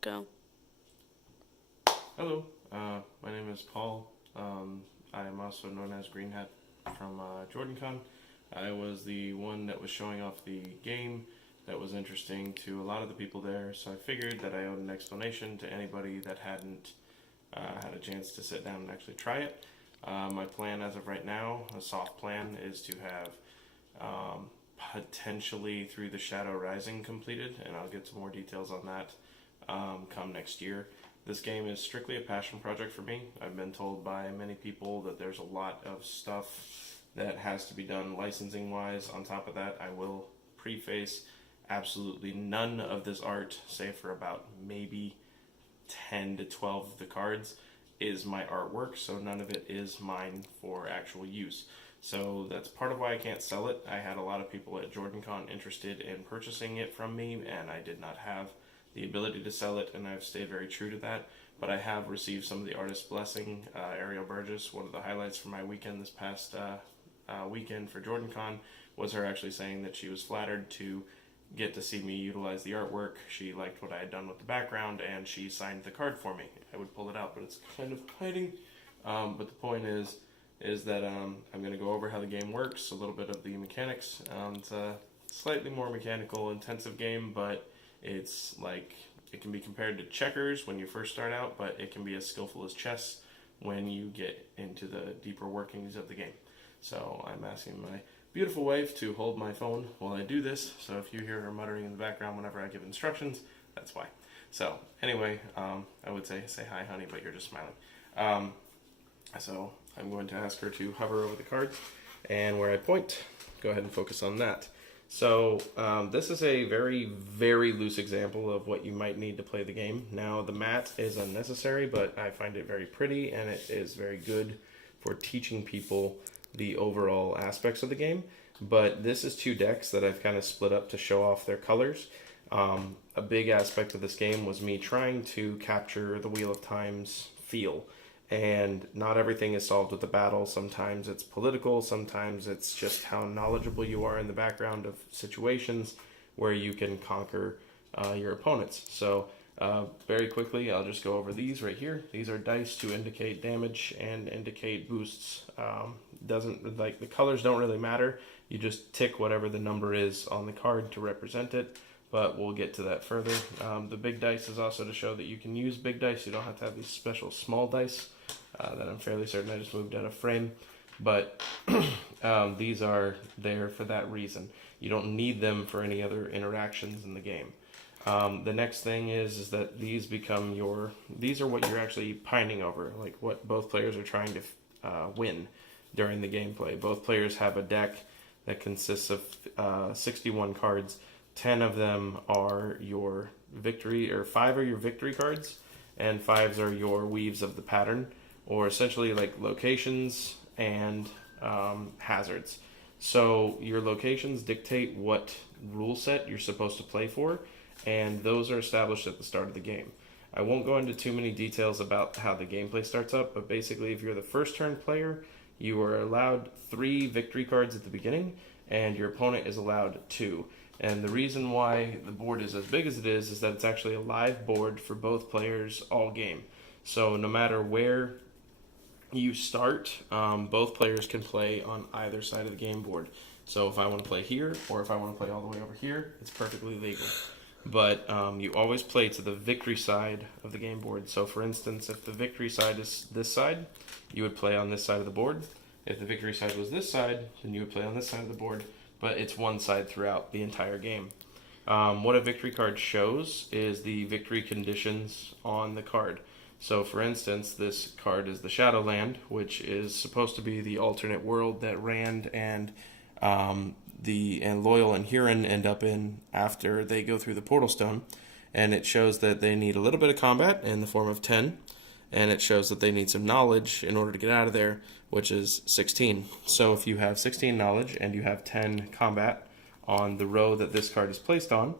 Go. Hello, my name is Paul. I am also known as Green Hat from JordanCon. I was the one that was showing off the game that was interesting to a lot of the people there, so I figured that I owed an explanation to anybody that hadn't had a chance to sit down and actually try it. My plan as of right now, a soft plan, is to have potentially Through the Shadow Rising completed, and I'll get some more details on that come next year. This game is strictly a passion project for me. I've been told by many people that there's a lot of stuff that has to be done licensing wise. On top of that, I will preface absolutely none of this art, save for about maybe 10 to 12 of the cards, is my artwork, so none of it is mine for actual use. So that's part of why I can't sell it. I had a lot of people at JordanCon interested in purchasing it from me, and I did not have the ability to sell it, and I've stayed very true to that. But I have received some of the artist's blessing. Ariel Burgess, one of the highlights for my weekend this past weekend for JordanCon, was her actually saying that she was flattered to get to see me utilize the artwork. She liked what I had done with the background, and she signed the card for me. I would pull it out, but it's kind of hiding. But the point is that I'm going to go over how the game works, a little bit of the mechanics. It's a slightly more mechanical intensive game, but it's like it can be compared to checkers when you first start out, but it can be as skillful as chess when you get into the deeper workings of the game. So I'm asking my beautiful wife to hold my phone while I do this, so if you hear her muttering in the background whenever I give instructions, that's why. So anyway, I would say hi honey, but you're just smiling. So I'm going to ask her to hover over the cards, and where I point, go ahead and focus on that. So this is a very, very loose example of what you might need to play the game. Now the mat is unnecessary, but I find it very pretty, and it is very good for teaching people the overall aspects of the game. But this is two decks that I've kind of split up to show off their colors. A big aspect of this game was me trying to capture the Wheel of Time's feel. And not everything is solved with the battle. Sometimes it's political, sometimes it's just how knowledgeable you are in the background of situations where you can conquer your opponents. So very quickly, I'll just go over these right here. These are dice to indicate damage and indicate boosts. Doesn't like the colors don't really matter. You just tick whatever the number is on the card to represent it. But we'll get to that further. The big dice is also to show that you can use big dice. You don't have to have these special small dice that I'm fairly certain I just moved out of frame. But these are there for that reason. You don't need them for any other interactions in the game. The next thing is that these are what you're actually pining over, like what both players are trying to win during the gameplay. Both players have a deck that consists of 61 cards. 10 of them are your victory, or 5 are your victory cards, and 5s are your weaves of the pattern, or essentially like locations and hazards. So your locations dictate what rule set you're supposed to play for, and those are established at the start of the game. I won't go into too many details about how the gameplay starts up, but basically if you're the first turn player, you are allowed 3 victory cards at the beginning, and your opponent is allowed 2. And the reason why the board is as big as it is that it's actually a live board for both players all game. So no matter where you start, both players can play on either side of the game board. So if I want to play here, or if I want to play all the way over here, it's perfectly legal. But you always play to the victory side of the game board. So for instance, if the victory side is this side, you would play on this side of the board. If the victory side was this side, then you would play on this side of the board. But it's one side throughout the entire game. What a victory card shows is the victory conditions on the card. So for instance, this card is the Shadowland, which is supposed to be the alternate world that Rand and Loyal and Huron end up in after they go through the Portal Stone. And it shows that they need a little bit of combat in the form of 10. And it shows that they need some knowledge in order to get out of there, which is 16. So if you have 16 knowledge and you have 10 combat on the row that this card is placed on,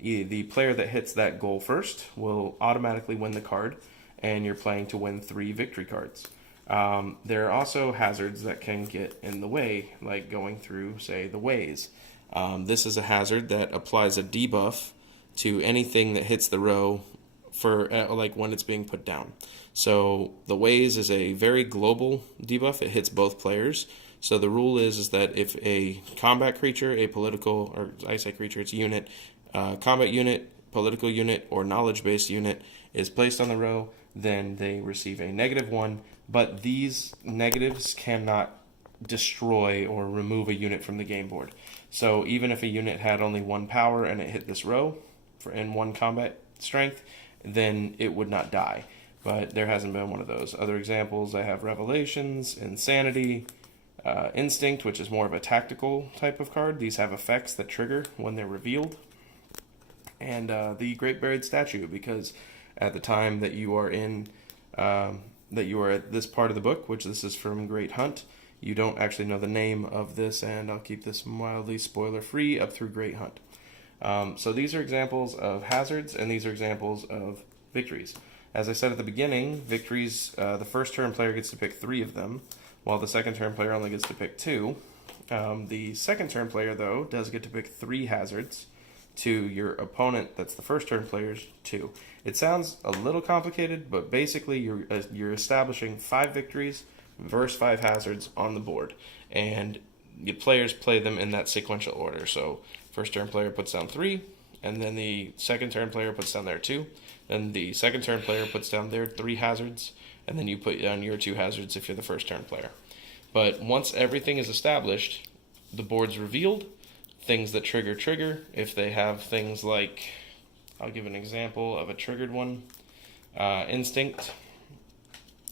the player that hits that goal first will automatically win the card, and you're playing to win 3 victory cards. There are also hazards that can get in the way, like going through, say, the ways. This is a hazard that applies a debuff to anything that hits the row for like when it's being put down. So the Waze is a very global debuff. It hits both players. So the rule is that if a combat creature, a political, or I say creature, it's a unit, combat unit, political unit, or knowledge-based unit is placed on the row, then they receive a -1, but these negatives cannot destroy or remove a unit from the game board. So even if a unit had only 1 power and it hit this row in 1 combat strength, then it would not die. But there hasn't been one of those. Other examples, I have Revelations, Insanity, Instinct, which is more of a tactical type of card. These have effects that trigger when they're revealed. And the Great Buried Statue, because at the time that you are in, that you are at this part of the book, which this is from Great Hunt, you don't actually know the name of this, and I'll keep this mildly spoiler-free up through Great Hunt. So these are examples of hazards, and these are examples of victories. As I said at the beginning, victories, the first turn player gets to pick 3 of them, while the second turn player only gets to pick 2. The second turn player, though, does get to pick 3 hazards to your opponent, that's the first turn player's 2. It sounds a little complicated, but basically you're establishing 5 victories versus 5 hazards on the board, and the players play them in that sequential order. So first turn player puts down 3, and then the second turn player puts down their 2, then the second turn player puts down their 3 hazards, and then you put down your 2 hazards if you're the first turn player. But once everything is established, the board's revealed. Things that trigger. If they have things like, I'll give an example of a triggered one, Instinct.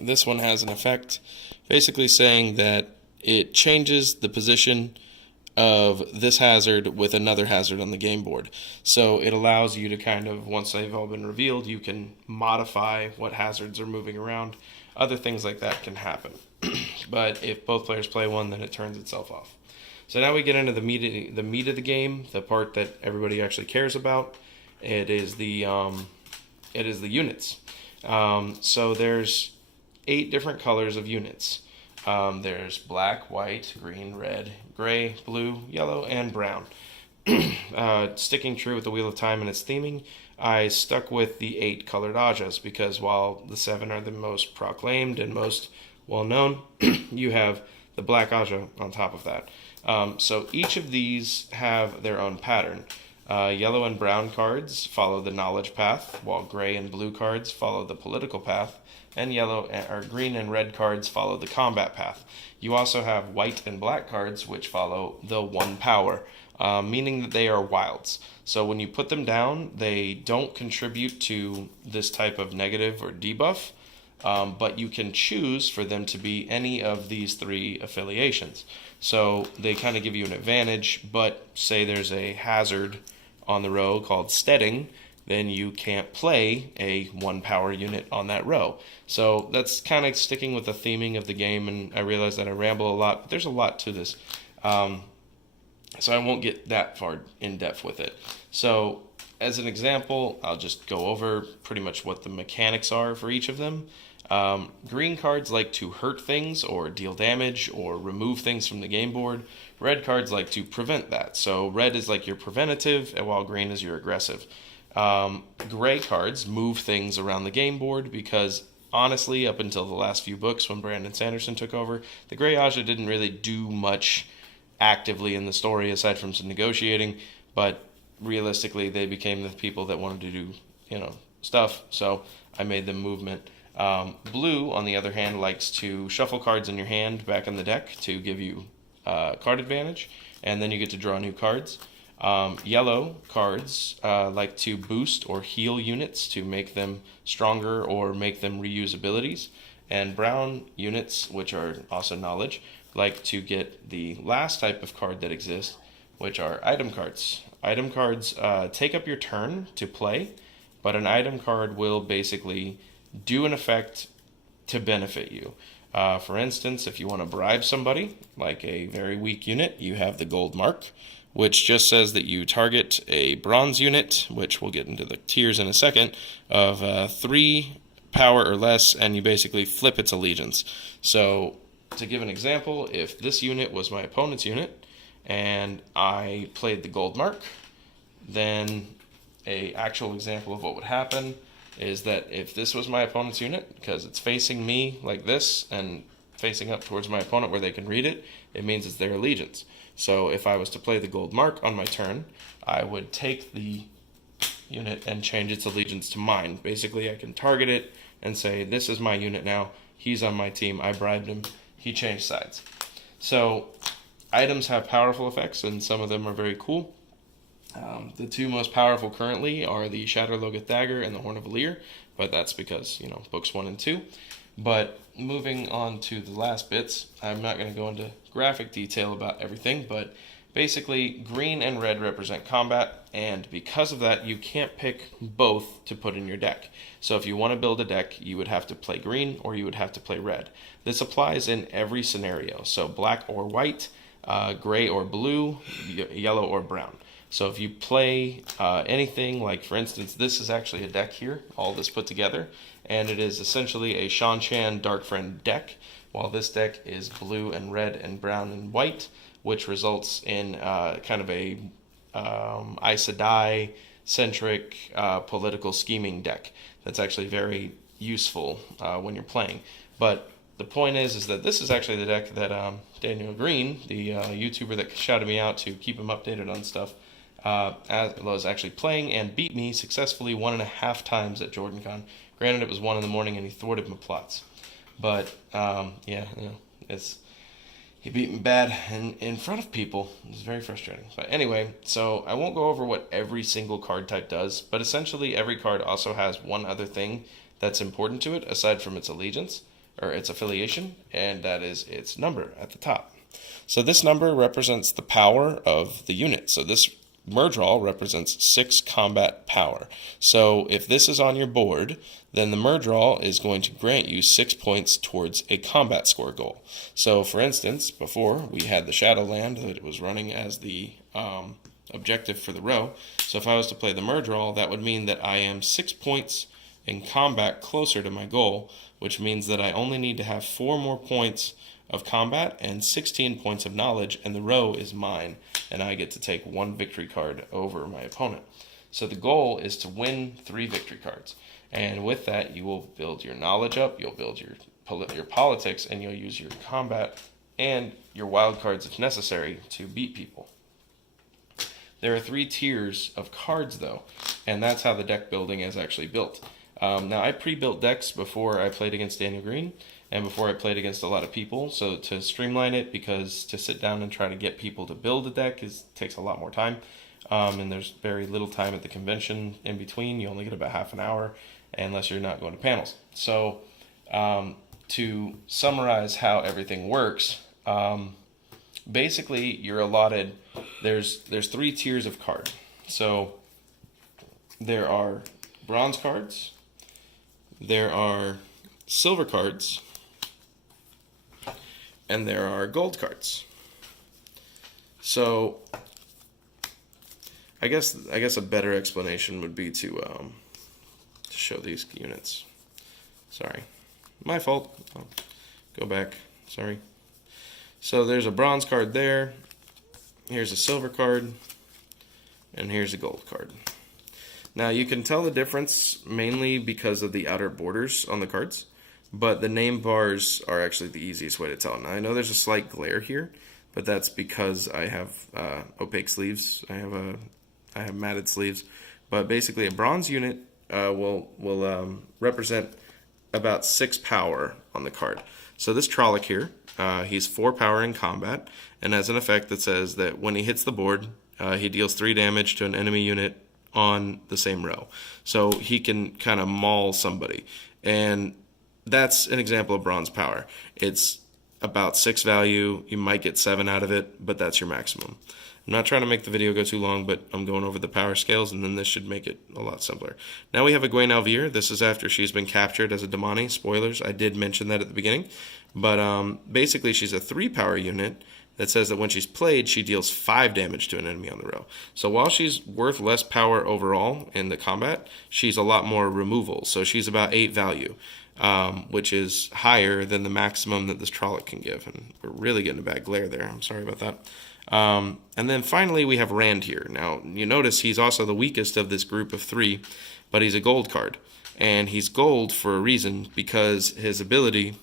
This one has an effect basically saying that it changes the position of this hazard with another hazard on the game board. So it allows you to kind of, once they've all been revealed, you can modify what hazards are moving around. Other things like that can happen. But if both players play one, then it turns itself off. So now we get into the meat of the game, the part that everybody actually cares about. It is the units. So there's 8 different colors of units. There's black, white, green, red, gray, blue, yellow, and brown. Sticking true with the Wheel of Time and its theming, I stuck with the 8 colored Ajas because while the 7 are the most proclaimed and most well-known, you have the black Aja on top of that. So each of these have their own pattern. Yellow and brown cards follow the knowledge path, while gray and blue cards follow the political path, and green and red cards follow the combat path. You also have white and black cards, which follow the 1 power, meaning that they are wilds. So when you put them down, they don't contribute to this type of negative or debuff, but you can choose for them to be any of these 3 affiliations. So they kind of give you an advantage, but say there's a hazard on the row called steading, then you can't play a 1 power unit on that row. So that's kind of sticking with the theming of the game, and I realize that I ramble a lot, but there's a lot to this. So I won't get that far in depth with it. So as an example, I'll just go over pretty much what the mechanics are for each of them. Green cards like to hurt things or deal damage or remove things from the game board. Red cards like to prevent that. So red is like your preventative, while green is your aggressive. Gray cards move things around the game board because honestly, up until the last few books when Brandon Sanderson took over, the Gray Aja didn't really do much actively in the story aside from some negotiating, but realistically they became the people that wanted to do, stuff, so I made them movement. Blue, on the other hand, likes to shuffle cards in your hand back in the deck to give you card advantage, and then you get to draw new cards. Yellow cards like to boost or heal units to make them stronger or make them reuse abilities. And brown units, which are also knowledge, like to get the last type of card that exists, which are item cards. Item cards take up your turn to play, but an item card will basically do an effect to benefit you. For instance, if you want to bribe somebody, like a very weak unit, you have the gold mark, which just says that you target a bronze unit, which we'll get into the tiers in a second, of 3 power or less, and you basically flip its allegiance. So to give an example, if this unit was my opponent's unit, and I played the gold mark, then a actual example of what would happen is that if this was my opponent's unit, because it's facing me like this and facing up towards my opponent where they can read it, it means it's their allegiance. So if I was to play the gold mark on my turn, I would take the unit and change its allegiance to mine. Basically, I can target it and say, this is my unit now, he's on my team, I bribed him, he changed sides. So items have powerful effects, and some of them are very cool. The two most powerful currently are the Shattered Logoth Dagger and the Horn of Valir, but that's because, books 1 and 2. But moving on to the last bits, I'm not going to go into graphic detail about everything, but basically green and red represent combat, and because of that, you can't pick both to put in your deck. So if you want to build a deck, you would have to play green or you would have to play red. This applies in every scenario, so black or white, gray or blue, yellow or brown. So if you play anything, like for instance, this is actually a deck here, all this put together, and it is essentially a Shan-Chan Dark Friend deck, while this deck is blue and red and brown and white, which results in kind of a Aes Sedai-centric political scheming deck that's actually very useful when you're playing. But the point is that this is actually the deck that Daniel Green, the YouTuber that shouted me out to keep him updated on stuff, was actually playing and beat me successfully 1.5 times at JordanCon. Granted, it was 1 in the morning and he thwarted my plots. But, he beat me bad in front of people. It was very frustrating. But anyway, so I won't go over what every single card type does, but essentially every card also has one other thing that's important to it, aside from its allegiance, or its affiliation, and that is its number at the top. So this number represents the power of the unit. So this Murdral represents 6 combat power. So if this is on your board, then the Murdral is going to grant you 6 points towards a combat score goal. So for instance, before we had the Shadowland that was running as the objective for the row. So if I was to play the Murdral, that would mean that I am 6 points in combat closer to my goal, which means that I only need to have 4 more points of combat and 16 points of knowledge, and the row is mine, and I get to take 1 victory card over my opponent. So the goal is to win 3 victory cards, and with that you will build your knowledge up, you'll build your politics, and you'll use your combat and your wild cards if necessary to beat people. There are 3 tiers of cards though, and that's how the deck building is actually built. Now I pre-built decks before I played against Daniel Green, and before I played against a lot of people, so to streamline it, because to sit down and try to get people to build a deck takes a lot more time, and there's very little time at the convention in between. You only get about half an hour, unless you're not going to panels. So to summarize how everything works, basically you're allotted, there's 3 tiers of card. So there are bronze cards, there are silver cards, and there are gold cards. So I guess a better explanation would be to show these units. Sorry, my fault. I'll go back. Sorry. So there's a bronze card there. Here's a silver card, and here's a gold card. Now you can tell the difference mainly because of the outer borders on the cards, but the name bars are actually the easiest way to tell. Now I know there's a slight glare here, but that's because I have opaque sleeves. I have matted sleeves, but basically a bronze unit will represent about 6 power on the card. So this Trolloc here, he's 4 power in combat, and has an effect that says that when he hits the board, he deals 3 damage to an enemy unit on the same row. So he can kind of maul somebody, and that's an example of bronze power. It's about 6 value. You might get 7 out of it, but that's your maximum. I'm not trying to make the video go too long, but I'm going over the power scales, and then this should make it a lot simpler. Now we have Egwene Alvir. This is after she's been captured as a Damani. Spoilers, I did mention that at the beginning. But basically she's a 3 power unit that says that when she's played, she deals 5 damage to an enemy on the row. So while she's worth less power overall in the combat, she's a lot more removal. So she's about 8 value, which is higher than the maximum that this Trolloc can give. And we're really getting a bad glare there. I'm sorry about that. And then finally we have Rand here. Now you notice he's also the weakest of this group of 3, but he's a gold card. and he's gold for a reason, because his ability,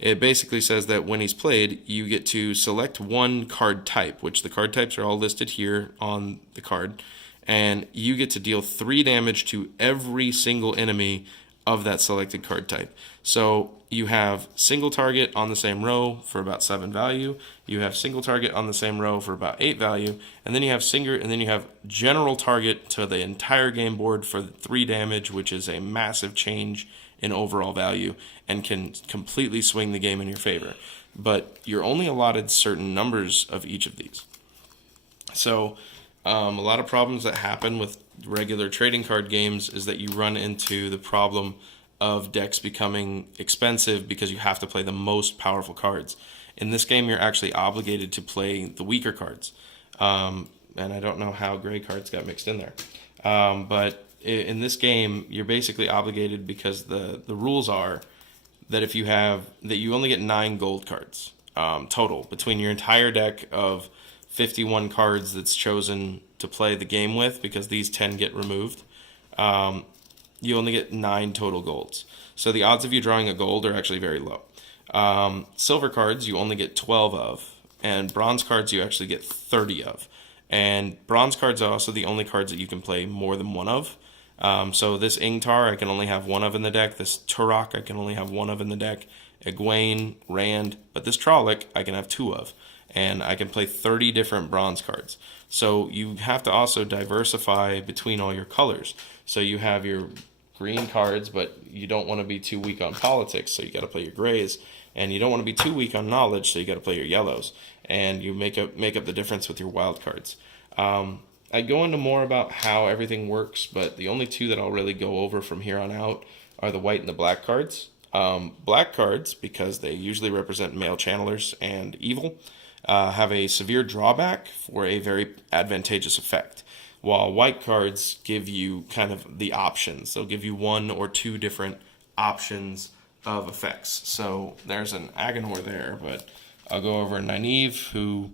it basically says that when he's played, you get to select one card type, which the card types are all listed here on the card, and you get to deal 3 damage to every single enemy of that selected card type. So you have single target on the same row for about 7 value, you have single target on the same row for about 8 value, and then you have general target to the entire game board for 3 damage, which is a massive change in overall value and can completely swing the game in your favor. But you're only allotted certain numbers of each of these. So a lot of problems that happen with regular trading card games is that you run into the problem of decks becoming expensive because you have to play the most powerful cards. In this game, you're actually obligated to play the weaker cards. And I don't know how gray cards got mixed in there. But in this game, you're basically obligated because the rules are that if you only get 9 gold cards total between your entire deck of 51 cards that's chosen to play the game with, because these 10 get removed. You only get 9 total golds. So the odds of you drawing a gold are actually very low. Silver cards you only get 12 of, and bronze cards you actually get 30 of. And bronze cards are also the only cards that you can play more than one of. So this Ingtar I can only have 1 of in the deck. This Turok I can only have 1 of in the deck. Egwene, Rand, but this Trolloc I can have 2 of. And I can play 30 different bronze cards. So you have to also diversify between all your colors. So you have your green cards, but you don't want to be too weak on politics, so you got to play your grays. And you don't want to be too weak on knowledge, so you got to play your yellows. And you make up the difference with your wild cards. I go into more about how everything works, but the only 2 that I'll really go over from here on out are the white and the black cards. Black cards, because they usually represent male channelers and evil, have a severe drawback for a very advantageous effect, while white cards give you kind of the options. They'll give you 1 or 2 different options of effects. So there's an Agonor there, but I'll go over Nynaeve, who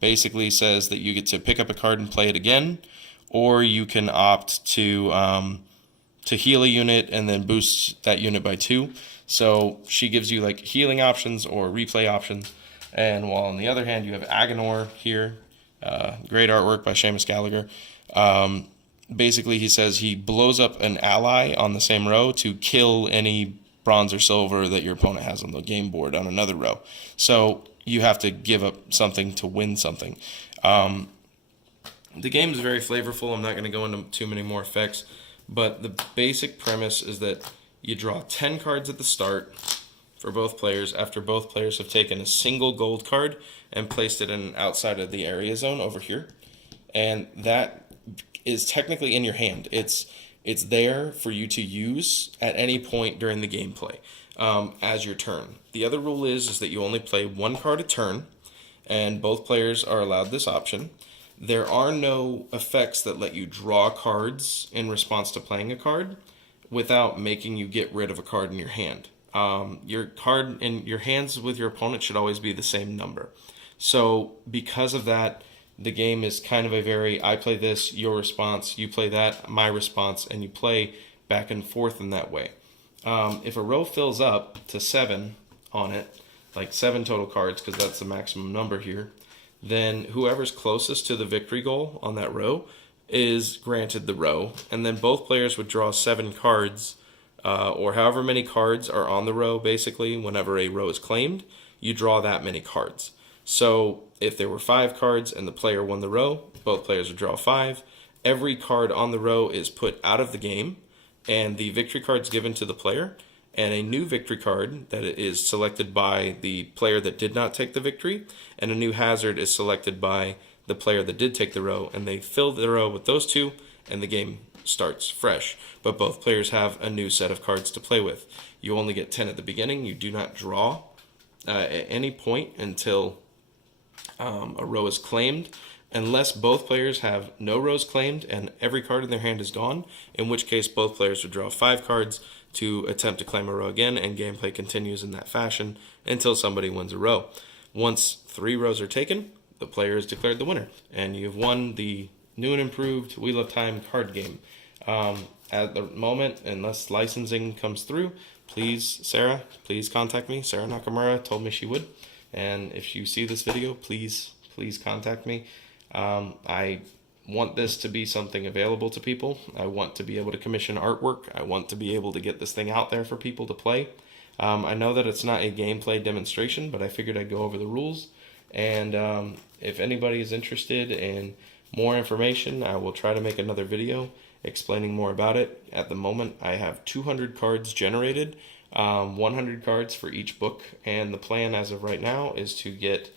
basically says that you get to pick up a card and play it again, or you can opt to heal a unit and then boost that unit by 2. So she gives you like healing options or replay options. And while on the other hand, you have Agonor here, great artwork by Seamus Gallagher. Basically, he says he blows up an ally on the same row to kill any bronze or silver that your opponent has on the game board on another row. So you have to give up something to win something. The game is very flavorful. I'm not going to go into too many more effects, but the basic premise is that you draw 10 cards at the start for both players after both players have taken a single gold card and placed it in outside of the area zone over here. And that is technically in your hand. It's there for you to use at any point during the gameplay as your turn. The other rule is that you only play 1 card a turn, and both players are allowed this option. There are no effects that let you draw cards in response to playing a card without making you get rid of a card in your hand. Your card in your hands with your opponent should always be the same number. So because of that, the game is kind of a very, I play this, your response, you play that, my response, and you play back and forth in that way. If a row fills up to 7 on it, like 7 total cards, because that's the maximum number here, then whoever's closest to the victory goal on that row is granted the row, and then both players would draw 7 cards, or however many cards are on the row. Basically, whenever a row is claimed, you draw that many cards. So if there were 5 cards and the player won the row, both players would draw 5. Every card on the row is put out of the game, and the victory card is given to the player, and a new victory card that is selected by the player that did not take the victory, and a new hazard is selected by the player that did take the row, and they fill the row with those 2, and the game starts fresh. But both players have a new set of cards to play with. You only get 10 at the beginning. You do not draw at any point until a row is claimed, unless both players have no rows claimed and every card in their hand is gone, in which case both players would draw 5 cards to attempt to claim a row again, and gameplay continues in that fashion until somebody wins a row. Once 3 rows are taken, the player is declared the winner, and you've won the new and improved Wheel of Time card game. at the moment, unless licensing comes through, please, Sarah, please contact me. Sarah Nakamura told me she would. And if you see this video, please contact me. I want this to be something available to people. I want to be able to commission artwork. I want to be able to get this thing out there for people to play. I know that it's not a gameplay demonstration, but I figured I'd go over the rules. And if anybody is interested in more information, I will try to make another video explaining more about it. At the moment, I have 200 cards generated, 100 cards for each book, and the plan as of right now is to get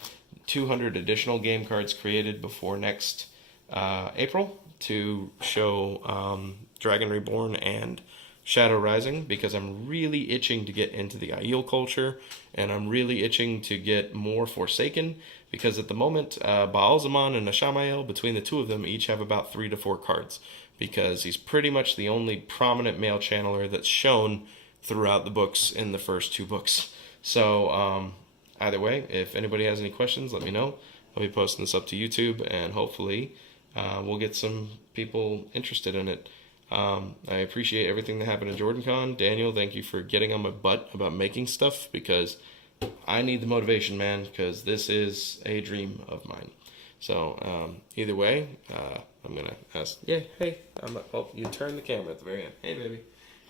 200 additional game cards created before next April to show Dragon Reborn and Shadow Rising, because I'm really itching to get into the Aiel culture, and I'm really itching to get more Forsaken, because at the moment, Baal-Zaman and Ashamael, between the two of them, each have about 3 to 4 cards, because he's pretty much the only prominent male channeler that's shown throughout the books in the first 2 books. So either way, if anybody has any questions, let me know. I'll be posting this up to YouTube, and hopefully we'll get some people interested in it. I appreciate everything that happened at JordanCon. Daniel, thank you for getting on my butt about making stuff, because I need the motivation, man, because this is a dream of mine. So either way, I'm going to ask, yeah, hey, you turn the camera at the very end. Hey, baby.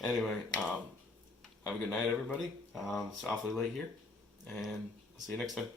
Anyway, have a good night, everybody. It's awfully late here, and I'll see you next time.